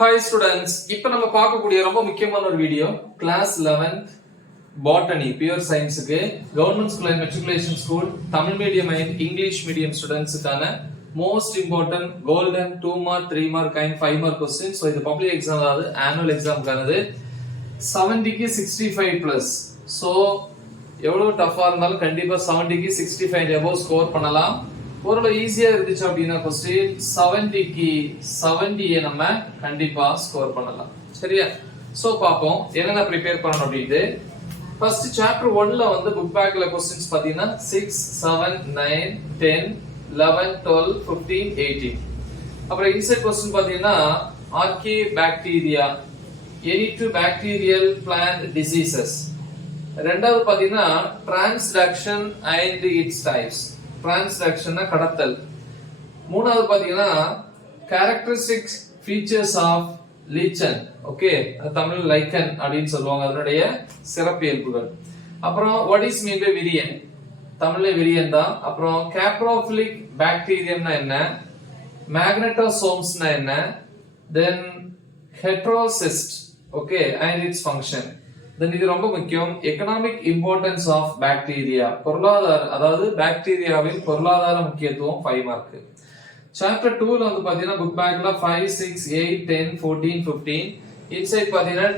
Hi students, இப்போ நம்ம பார்க்கக்கூடிய ரொம்ப முக்கியமான ஒரு video class 11th botany pure சயின்ஸுக்கு government school and matriculation school Tamil medium and English medium ஸ்டூடெண்ட்ஸுக்கான most important golden 2 mark 3 mark and 5 mark question. So இது பப்ளிக் எக்ஸாம், அதாவது ஆனுவல் எக்ஸாமுக்கானது. 70க்கு 65 பிளஸ். ஸோ எவ்வளவு டஃபா இருந்தாலும் கண்டிப்பா 70க்கு 65 எபோவ் ஸ்கோர் பண்ணலாம். ஓரளவு ஈஸியா இருந்துச்சு அப்படின்னா கொஸ்டின் 70க்கு 70 நம்ம கண்டிப்பா ஸ்கோர் பண்ணலாம். சரியா? சோ பாப்போம் என்னென்ன ப்ரிப்பேர் பண்ணணும் அப்படின்ட்டு. ஃபர்ஸ்ட் சாப்டர் 1ல வந்து புக் பேக்ல கொஸ்டின்ஸ் பாத்தீங்கன்னா 6 7 9 10 11 12 15 18. அப்புறம் இன்சைட் கொஸ்டின் பாத்தீங்கன்னா archaebacteria, any two bacterial plant diseases. ரெண்டாவது பாத்தீங்கன்னா டிரான்ஸ்டக்ஷன் அண்ட் இட்ஸ் டைப்ஸ். டிரான்ஸ்டக்ஷன்னா கடத்தல். மூணாவது பாத்தீங்கன்னா characteristics features of lichen. Okay, Tamil lichen அப்படின்னு சொல்லுவாங்க, அதனுடைய சிறப்பியல்புகள். அப்புறம் வாட் இஸ் மீன் பை விரியன், தமிழ்ல விரியன் தான். அப்புறம் கேப்ரோஃபிலிக் பாக்டீரியம்னா என்ன, மேக்னட்டோசோம்ஸ்னா என்ன, தென் ஹெட்ரோசிஸ்ட், ஓகே, அண்ட் இட்ஸ் ஃபங்க்ஷன். தென் இது ரொம்ப முக்கியம், எக்கனாமிக் இம்பார்ட்டன்ஸ் ஆஃப் பாக்டீரியா, பொருளாதார, அதாவது பாக்டீரியாவின் பொருளாதார முக்கியத்துவம் 5 மார்க். சாப்டர் 2ல வந்து பாத்தீங்கன்னா புக் பேக்ல 5 6 8 10 14 15. இன்சைட் பாத்தீங்கன்னா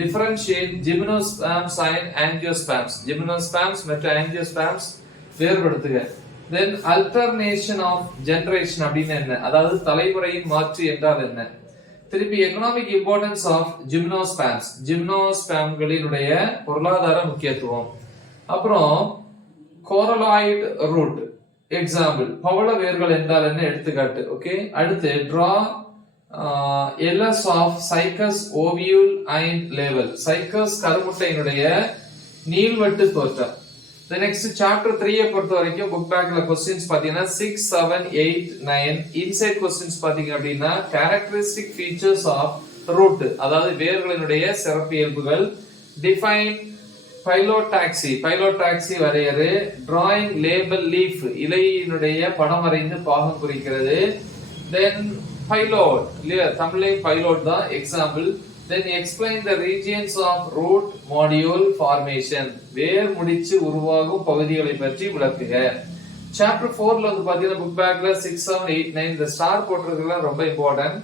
டிஃபரன்ஷியேட் ஜிம்னோஸ்பேம்ஸ் அண்ட் ஆஞ்சியோஸ்பேம்ஸ். ஜிம்னோஸ்பேம்ஸ் மற்றும் ஆஞ்சியோஸ்பேம்ஸ் வேறுபடுத்துக. தென் அல்டர்னேஷன் ஆஃப் ஜெனரேஷன் அப்படின்னு என்ன, அதாவது தலைமுறையின் மாற்று என்றால் என்ன. திருப்பி எக்கனாமிக் இம்பார்ட்டன்ஸ் ஆஃப் ஜிம்னோஸ்பேம்ஸ், ஜிம்னோஸ்பேம்களினுடைய பொருளாதார முக்கியத்துவம். அப்புறம் கோரலாய்டு ரூட் எக்ஸாம்பிள், பவள வேர்கள் என்றால் என்ன எடுத்துக்காட்டு. ஓகே, அடுத்து draw LS of cycas ovule and லேவல். சைக்கஸ் கருமுட்டையினுடைய நீள்வட்டு தோற்றம். The next chapter 3 பொறுத்த வரைக்கும் புக் பேக்ல क्वेश्चंस பாத்தீங்கன்னா 6 7 8 9. இன்சைட் क्वेश्चंस பாத்தீங்க அப்படின்னா characteristic features of root, அதாவது வேர்களினுடைய சிறப்பியல்புகள். define phyllotaxy, phyllotaxy வரையறு. drawing label leaf, இலையினுடைய படம் வரைந்து பாகம் குறிக்கிறது. then phylloid, இல்லையா, தமிழை phylloid தான் example. Then explain the regions of root module formation, வேர் முடிச்சு உருவாகும் பகுதிகளை பற்றி விளக்குக. சாப்டர் 4ல வந்து பாத்தீங்கன்னா புக் பேக்ல 6 7 8 9 இந்த ஸ்டார் போட்டிருக்கிறதுலாம் ரொம்ப இம்பார்ட்டன்ட்.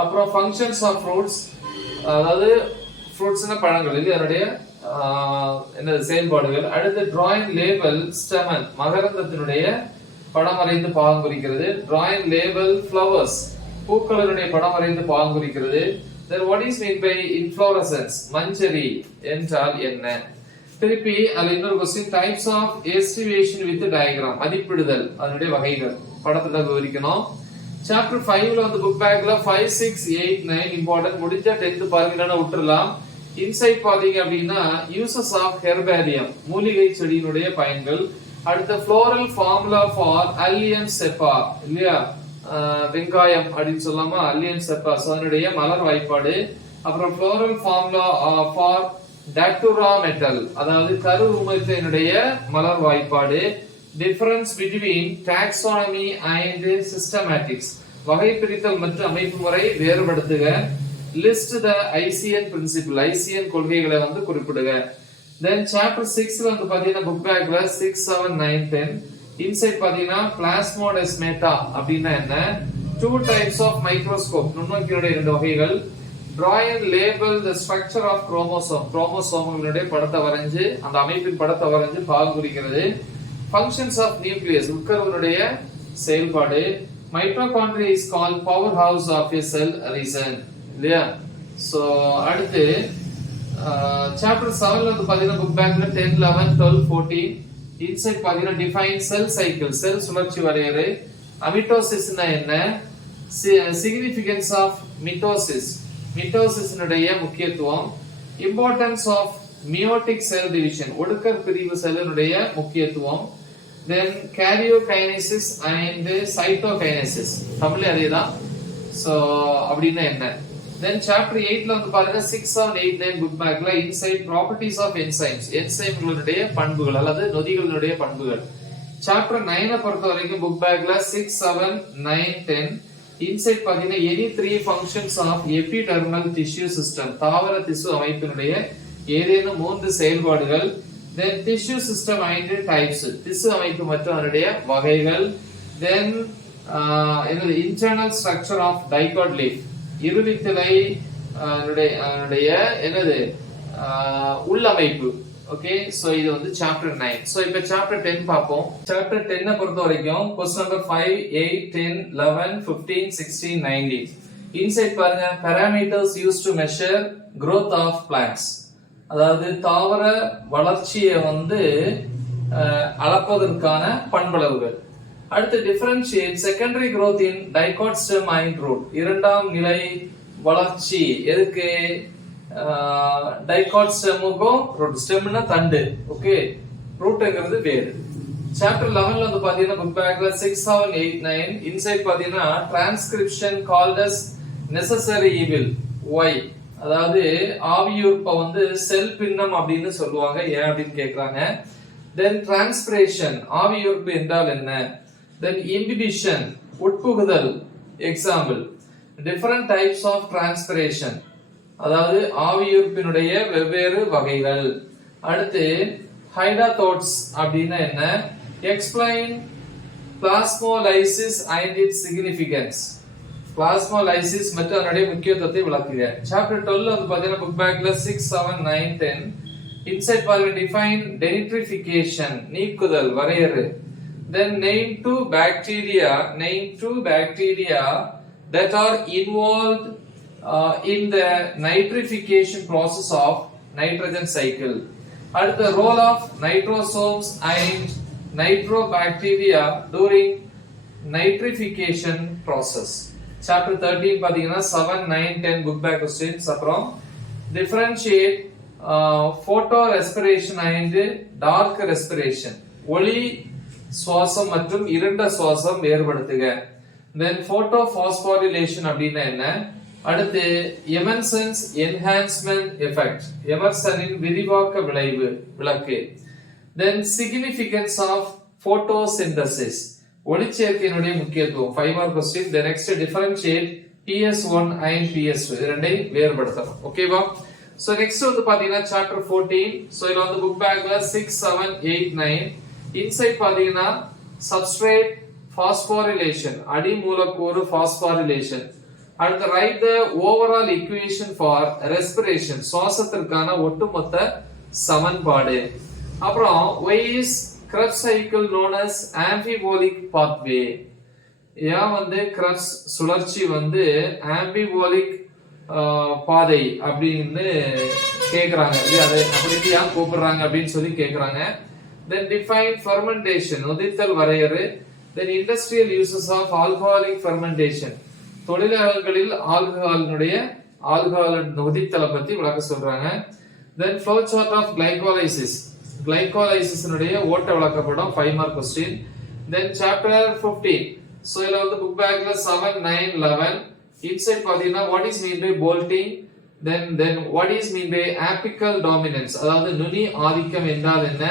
அப்புறம் ஃபங்க்ஷன்ஸ் ஆஃப் ஃப்ரூட்ஸ், அதாவது ஃப்ரூட்ஸ்னா பழங்கள், இது அதனுடைய என்னது செயல்பாடுகள். அடுத்து டிராயிங் லேபல் ஸ்டெமன், மகரந்தத்தினுடைய படம் வரைந்து பாகம் குறிக்கிறது. டிராயிங் லேபல் ஃப்ளவர்ஸ், பூக்களினுடைய படம் வரைந்து பாகம் குறிக்கிறது. Then what is mean by inflorescence, மஞ்சரி என்றால் என்ன. திருப்பி அதுல இன்னொரு question, types of estimation with diagram, மதிப்பிடுதல், அதனுடைய வகைகள் படத்துல விவரிக்கணும். சாப்டர் 5ல வந்து புக் பேக்ல 5 6 8 9 இம்பார்ட்டன்ட். முடிஞ்சா 10th பாருங்கன்னா விட்டுறலாம். இன்சைட் பாத்தீங்க அப்படின்னா யூசஸ் ஆஃப் ஹெர்பேரியம், மூலிகை செடியினுடைய பயன்கள். அடுத்து ஃப்ளோரல் ஃபார்முலா ஃபார் அல்லியம் செப்பா, இல்லையா, வெங்காயம் அப்படின்னு சொல்லாமா, அல்லியம் செப்பாஸ், அதனுடைய மலர் வாய்ப்பாடு. அப்புறம் floral formula for datura metel, அதாவது கரு உமத்தினுடைய மலர் வாய்ப்பாடு. Difference between taxonomy and systematics, வகை பிரித்தல் மற்றும் அமைப்பு முறை வேறுபடுத்துக. List the ICN principle, ICN கொள்கைகளை வந்து குறிப்பிடுக. தென் சாப்டர் 6ல வந்து பாத்தீங்கன்னா புக் பேக்ல 6 7 9 10. இன்சைட் பாத்தீங்கன்னா பிளாஸ்மோடெஸ்மேட்டா அப்படின்னா என்ன, 2 types of microscope, நுண்ணோக்கியுடைய 2 வகைகள். draw and label the structure of chromosome, குரோமோசோம்களுடைய படத்தை வரைஞ்சு அந்த அமைப்பின் படத்தை வரைஞ்சு பாகம் குறிக்கிறது. functions of nucleus, உட்கருவினுடைய செயல்பாடு. mitochondria is called powerhouse of a cell reason, இல்லையா. சோ அடுத்து சாப்டர் 7ல வந்து பாத்தீங்கன்னா புக் பேக்ல 10 11 12 14. இன்சைட் பாத்தீங்கன்னா டிஃபைன் செல் சைக்கிள், செல் சுழற்சி வரையறை. அமிட்டோசிஸ்னா என்ன, சிக்னிஃபிகன்ஸ் ஆஃப் மிட்டோசிஸ், மிட்டோசிஸ்னுடைய முக்கியத்துவம். Importance of meiotic cell division, ஒடுக்கர் பிரிவு செல்லினுடைய முக்கியத்துவம். தென் கேரியோகைனசிஸ் அண்ட் சைட்டோகைனசிஸ், தமிழ்ல அதேதான். சோ அப்படின்னா என்ன. தென் சாப்டர் 8ல வந்து பாருங்க 6 7 8 9 புக் பேக்ல இன்சைட் ப்ராப்பர்ட்டீஸ் ஆஃப் என்சைம்ஸ், என்சைம்களுடைய பண்புகள் அல்லது நொதிகளினுடைய பண்புகள். சாப்டர் 9 பொறுத்த வரைக்கும் புக் பேக்ல 6 7 9 10 இன்சைட் பாத்தீங்கன்னா any 3 functions of epidermal tissue system தாவர திசு அமைப்பினுடைய ஏதேனும் 3 செயல்பாடுகள். then tissue system and types திசு அமைப்பு மற்றும் அதனுடைய வகைகள். then என்னது internal structure of dicot leaf இருவித்திலை அதனுடைய என்னது உள்ளமைப்பு. ஓகே, சோ இது வந்து சாப்டர் 9. சோ இப்போ சாப்டர் 10 பாப்போம். சாப்டர் 10 பொறுத்த வரைக்கும் क्वेश्चन நம்பர் 5 8 10 11 15 16 19 இன்சைட் பாருங்க parameters used to measure growth of plants அதாவது தாவர வளர்ச்சியை வந்து அளப்பதற்கான பண்பளவுகள். அடுத்து differentiate secondary growth in dicot stem and root இரண்டாம் நிலை வளர்ச்சி எதுக்கு டைகாட் ஸ்டெமுக்கும் ரூட் ஸ்டெம்னா தண்டு. ஓகே, ரூட்ங்கிறது வேர். சாப்டர் 11ல வந்து பாத்தீங்கன்னா புக் பேக்ல 6 7 8 9 இன்சைட் பாத்தீங்கன்னா transcription called as necessary evil. why அதாவது ஆவியுறுப்ப வந்து செல் பின்னம் அப்படின்னு சொல்லுவாங்க, ஏன் அப்படின்னு கேக்குறாங்க. தென் டிரான்ஸ்பிரேஷன் ஆவியுறுப்பு என்றால் என்ன. தென் இன்ஹிபிஷன் உட்புகுதல். Example different types of transpiration அதாவது ஆவியுறுப்பினுடைய வெவ்வேறு வகைகள். அடுத்து ஹைடாதோட்ஸ் அப்படின்னா என்ன. Explain plasmolysis and its significance plasmolysis மற்றும் அதனுடைய முக்கியத்துவத்தை விளக்குக. சாப்டர் 12 வந்து பாத்தீங்கன்னா புக் பேக்ல 6 7 9 10 இன்சைட் பாருங்க டிஃபைன் டெனிட்ரிஃபிகேஷன் நீக்குதல் வரையறு. then name two bacteria that are involved in the nitrification process of nitrogen cycle. At the role of nitrosomes and nitrobacteria during nitrification process. Chapter 13 பாத்தீங்கன்னா 7 9 10 book back questions. அப்புறம் differentiate photo respiration and dark respiration ஒளி சுவாசம் மற்றும் இருண்ட சுவாசம் வேறுபடுத்துக. then photophosphorylation அப்படின்னா என்ன. அடுத்து எமர்சன்ஸ் என்ஹான்ஸ்மென்ட் எஃபெக்ட் எமர்சனின் விரிவாக்க விளைவு விளக்கு. தென் சிக்னிஃபிகன்ஸ் ஆஃப் போட்டோசிந்தசிஸ் ஒளிச்சேர்க்கையினுடைய முக்கியத்துவம் 5 mark question. the next differentiate PS1 and PS2 இது ரெண்டை வேறுபடுத்தணும். ஓகேவா. சோ நெக்ஸ்ட் வந்து பாத்தீங்கன்னா சாப்டர் 14. சோ இதுல வந்து புக் பேக்ல 6 7 8 9 இன்சைட் பாத்தீங்கன்னா சப்ஸ்ட்ரேட் பாஸ்போரிலேஷன் அடி மூலக்கூறு பாஸ்போரிலேஷன். அடுத்து write the overall equation for respiration சுவாசத்திற்கான ஒட்டுமொத்த சமன்பாடு. அப்புறம் why is Krebs cycle known as amphiolic pathway ஏன் வந்து கிரெப்ஸ் சுழற்சி வந்து amphiolic பாதை அப்படின்னு கேக்குறாங்க. அது அப்படி ஏன் கூப்பிடுறாங்க அப்படின்னு சொல்லி கேக்குறாங்க. then define fermentation நொதித்தல் வரையறு. then industrial uses of alcoholic fermentation தொழிலகங்களில் ஆல்கஹால் நொதித்தலை பத்தி விளக்க சொல்றாங்க. then flow chart of glycolysis கிளைகோலைசிஸ்னுடைய ஓட்ட விளக்கப்படம் 5 mark question. then chapter 15 so இதுல வந்து புக் பேக்ல 7 9 11 இன்சைட் பாத்தீங்கன்னா what is mean by bolting. then what is mean by apical dominance அதாவது நுனி ஆதிக்கம் என்றால் என்ன.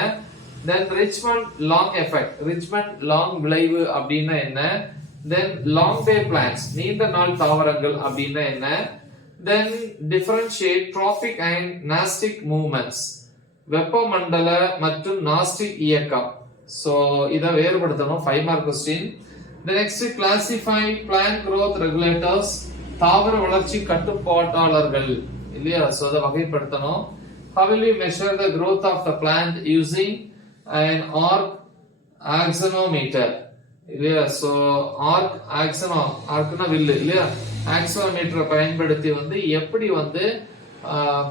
then Richmond long effect Richmond long விளைவு அப்படின்னா என்ன. then long day plants நீண்ட நாள் தாவரங்கள் அப்படின்னா என்ன. then differentiate tropic and nastic movements வெப்பமண்டல மற்றும் நாஸ்டிக் இயக்கம். சோ இத வேறுபடுத்தணும் 5 mark question. the next classify plant growth regulators தாவர வளர்ச்சி கட்டுப்பாட்டாளர்கள் இல்லையா. சோ அத வகைப்படுத்தணும். how will you measure the growth of the plant using an axonometer இல்லையா. சோ ஆர்க்னா வில்லு இல்லையா. ஆக்சோமீட்டரை பயன்படுத்தி வந்து எப்படி வந்து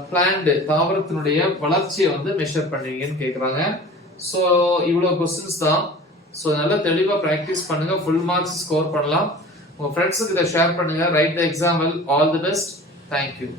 பிளான்ட் தாவரத்தினுடைய வளர்ச்சியை வந்து மெஷர் பண்ணுவீங்கன்னு கேக்குறாங்க. சோ இவ்வளவு क्वेश्चंस தான். சோ நல்லா தெளிவா பிராக்டீஸ் பண்ணுங்க, ஃபுல் மார்க்ஸ் ஸ்கோர் பண்ணலாம். உங்க ஃப்ரெண்ட்ஸ்க்கு இத ஷேர் பண்ணுங்க. Right the example. All the best. Thank you.